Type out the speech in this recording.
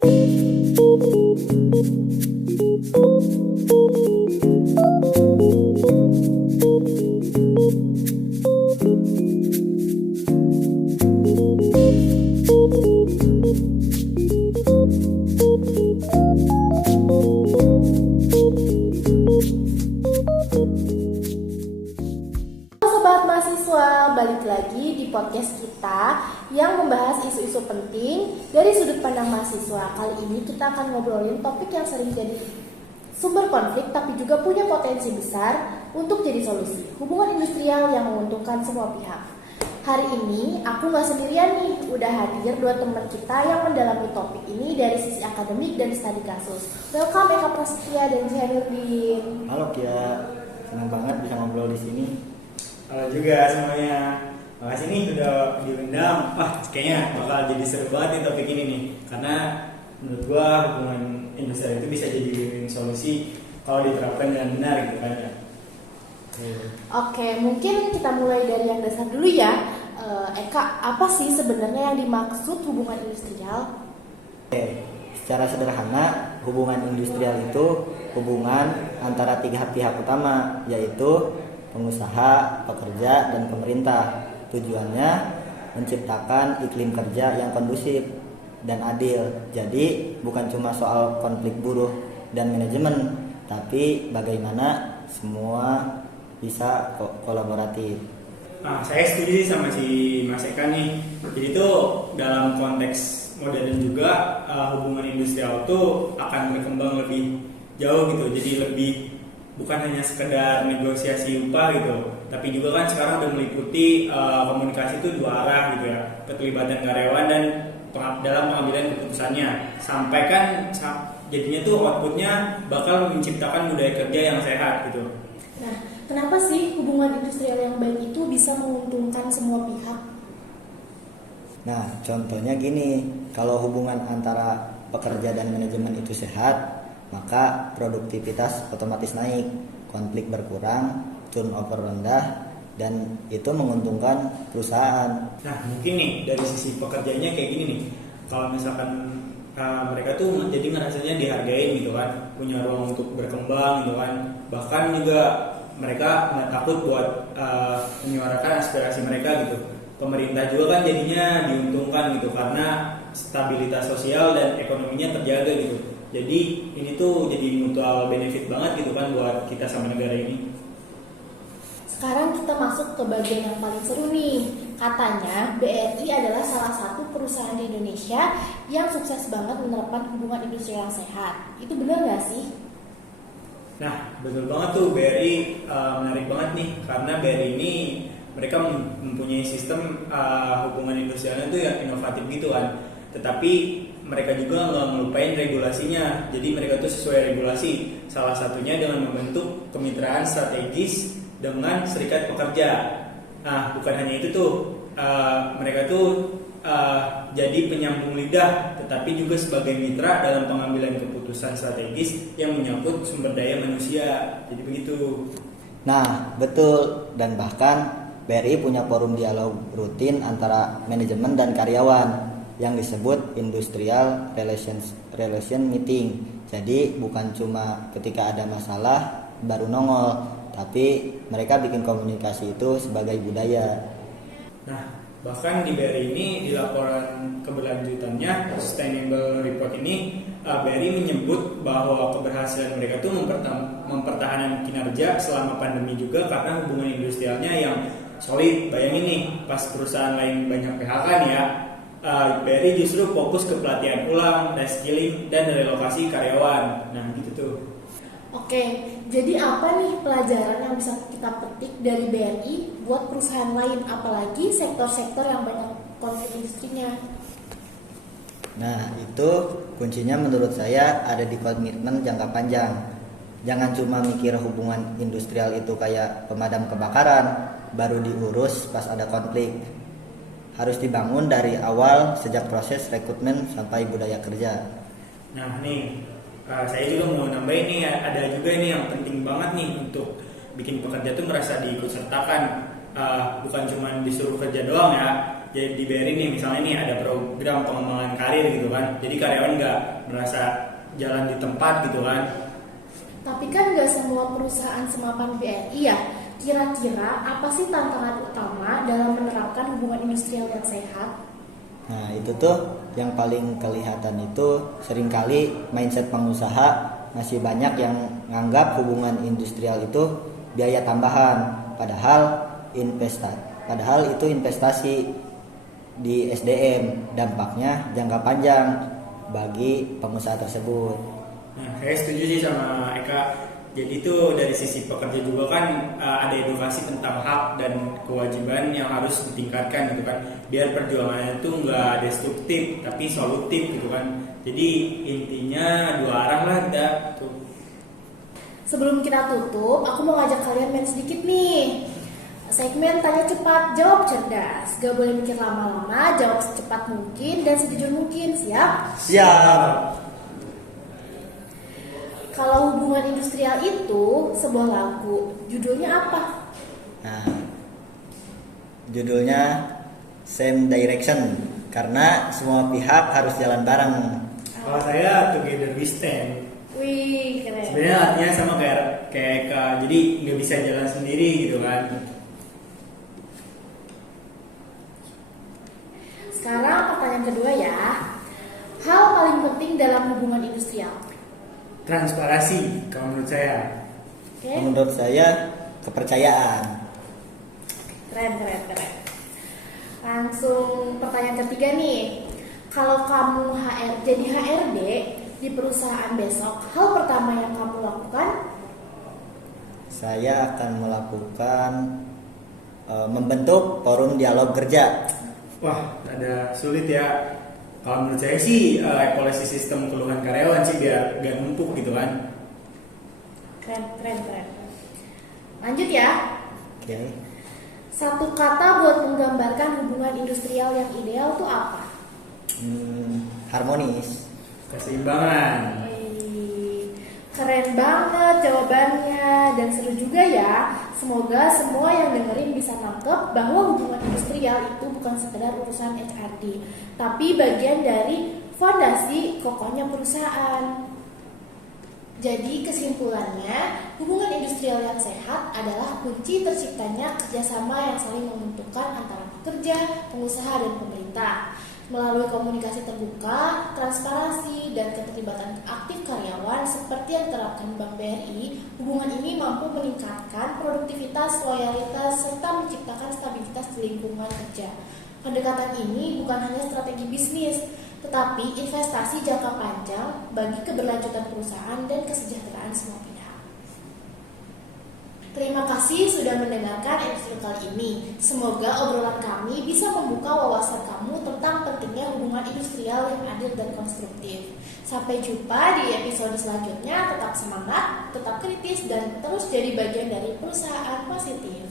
Sobat mahasiswa, balik lagi di podcast kita yang membahas isu-isu penting dari sudut pandang mahasiswa. Kali ini kita akan ngobrolin topik yang sering jadi sumber konflik tapi juga punya potensi besar untuk jadi solusi. Hubungan industrial yang menguntungkan semua pihak. Hari ini aku gak sendirian nih, udah hadir dua teman kita yang mendalami topik ini dari sisi akademik dan studi kasus. Welcome Eka Prasetya dan Zainuddin. Halo Kia, senang banget bisa ngobrol di sini. Halo juga semuanya. Makasih nih udah diundang. Wah, kayaknya bakal jadi seru banget nih topik ini nih. Karena menurut gua hubungan industrial itu bisa jadi solusi kalau diterapkan dengan benar gitu kan ya. Oke, mungkin kita mulai dari yang dasar dulu ya. Eka, apa sih sebenarnya yang dimaksud hubungan industrial? Oke, secara sederhana, hubungan industrial itu hubungan antara tiga pihak utama, yaitu pengusaha, pekerja, dan pemerintah. Tujuannya menciptakan iklim kerja yang kondusif dan adil. Jadi bukan cuma soal konflik buruh dan manajemen, tapi bagaimana semua bisa kolaboratif. Nah, saya setuju sama si Mas Eka nih. Jadi itu dalam konteks modern juga hubungan industrial itu akan berkembang lebih jauh gitu. Jadi lebih bukan hanya sekedar negosiasi upah gitu, tapi juga kan sekarang udah meliputi komunikasi itu dua arah gitu ya, keterlibatan karyawan dan dalam pengambilan keputusannya, sampai kan jadinya tuh outputnya bakal menciptakan budaya kerja yang sehat gitu. Nah, kenapa sih hubungan industrial yang baik itu bisa menguntungkan semua pihak? Nah, contohnya gini, kalau hubungan antara pekerja dan manajemen itu sehat, maka produktivitas otomatis naik, konflik berkurang, turnover rendah, dan itu menguntungkan perusahaan. Nah, mungkin nih dari sisi pekerjanya kayak gini nih, kalau misalkan mereka tuh jadi ngerasanya dihargain gitu kan, punya ruang untuk berkembang gitu kan, bahkan juga mereka nggak takut buat menyuarakan aspirasi mereka gitu. Pemerintah juga kan jadinya diuntungkan gitu karena stabilitas sosial dan ekonominya terjaga gitu. Jadi ini tuh jadi mutual benefit banget gitu kan buat kita sama negara ini. Sekarang kita masuk ke bagian yang paling seru nih. Katanya BRI adalah salah satu perusahaan di Indonesia yang sukses banget menerapkan hubungan industri yang sehat. Itu benar nggak sih? Nah, betul banget tuh, BRI menarik banget nih karena BRI ini mereka mempunyai sistem hubungan industrialnya tuh yang inovatif gitu kan. Tetapi mereka juga nggak ngelupain regulasinya. Jadi mereka tuh sesuai regulasi. Salah satunya dengan membentuk kemitraan strategis dengan serikat pekerja. Nah, bukan hanya itu tuh, mereka tuh jadi penyambung lidah, tetapi juga sebagai mitra dalam pengambilan keputusan strategis yang menyangkut sumber daya manusia. Jadi begitu. Nah, betul, dan bahkan BRI punya forum dialog rutin antara manajemen dan karyawan yang disebut Industrial Relation Meeting. Jadi bukan cuma ketika ada masalah baru nongol, tapi mereka bikin komunikasi itu sebagai budaya. Nah, bahkan di BRI ini di laporan keberlanjutannya Sustainable Report ini BRI menyebut bahwa keberhasilan mereka itu mempertahankan kinerja selama pandemi juga karena hubungan industrialnya yang solid. Bayangin nih, pas perusahaan lain banyak PHK nih ya, BRI justru fokus ke pelatihan ulang, reskilling, dan relokasi karyawan. Nah gitu tuh. Oke, jadi apa nih pelajaran yang bisa kita petik dari BRI buat perusahaan lain, apalagi sektor-sektor yang banyak konflik industrinya? Nah, itu kuncinya menurut saya ada di komitmen jangka panjang. Jangan cuma mikir hubungan industrial itu kayak pemadam kebakaran, baru diurus pas ada konflik. Harus dibangun dari awal sejak proses rekrutmen sampai budaya kerja. Nah nih, saya juga mau nambahin nih, ada juga nih yang penting banget nih untuk bikin pekerja tuh merasa diikut sertakan. Bukan cuma disuruh kerja doang ya, jadi di BRI nih misalnya nih ada program pengembangan karir gitu kan, jadi karyawan nggak merasa jalan di tempat gitu kan. Tapi kan nggak semua perusahaan semapan BRI ya. Kira-kira apa sih tantangan utama dalam menerapkan hubungan industrial yang sehat? Nah, itu tuh yang paling kelihatan itu seringkali mindset pengusaha masih banyak yang nganggap hubungan industrial itu biaya tambahan, padahal itu investasi di SDM, dampaknya jangka panjang bagi pengusaha tersebut. Nah, saya setuju sih sama Eka. Jadi itu dari sisi pekerja juga kan ada edukasi tentang hak dan kewajiban yang harus ditingkatkan gitu kan, biar perjuangannya itu nggak destruktif tapi solutif gitu kan. Jadi intinya dua arah lah kita tuh. Sebelum kita tutup, aku mau ngajak kalian main sedikit nih. Segmen tanya cepat, jawab cerdas. Gak boleh mikir lama-lama, jawab secepat mungkin dan sejujur mungkin. Siap? Siap. Kalau hubungan industrial itu sebuah lagu, judulnya apa? Nah, judulnya Same Direction, karena semua pihak harus jalan bareng. Kalau saya Together We Stand. Wih, keren. Sebenarnya artinya sama kayak Eka, jadi nggak bisa jalan sendiri gitu kan. Sekarang pertanyaan kedua ya. Hal paling penting dalam hubungan industrial. Transparansi kalau menurut saya. Oke? Menurut saya kepercayaan. Keren. Langsung pertanyaan ketiga nih. Kalau kamu jadi HRD di perusahaan besok, hal pertama yang kamu lakukan? Saya akan melakukan membentuk forum dialog kerja. Wah, ada sulit ya. Kalau menurut saya sih evaluasi sistem keluhan karyawan sih biar gak numpuk gitu kan. Keren. Lanjut ya. Oke. Satu kata buat menggambarkan hubungan industrial yang ideal tuh apa? Harmonis. Keseimbangan. Wih, keren banget jawabannya dan seru juga ya. Semoga semua yang dengerin bisa nangkep bahwa hubungan industrial itu bukan sekedar urusan HRD, tapi bagian dari fondasi kokohnya perusahaan. Jadi kesimpulannya, hubungan industrial yang sehat adalah kunci terciptanya kerjasama yang saling menguntungkan antara pekerja, pengusaha, dan pemerintah. Melalui komunikasi terbuka, transparansi, dan keterlibatan aktif karyawan seperti yang diterapkan Bank BRI, hubungan ini mampu meningkatkan produktivitas, loyalitas, serta menciptakan stabilitas di lingkungan kerja. Pendekatan ini bukan hanya strategi bisnis, tetapi investasi jangka panjang bagi keberlanjutan perusahaan dan kesejahteraan semua pihak. Terima kasih sudah mendengarkan episode kali ini. Semoga obrolan kami bisa membuka wawasan kamu tentang pentingnya hubungan industrial yang adil dan konstruktif. Sampai jumpa di episode selanjutnya. Tetap semangat, tetap kritis, dan terus jadi bagian dari perusahaan positif.